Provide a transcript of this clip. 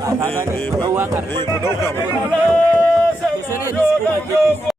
waka ka gani ko wakar ku dauka ba to sai ne su kuma gefe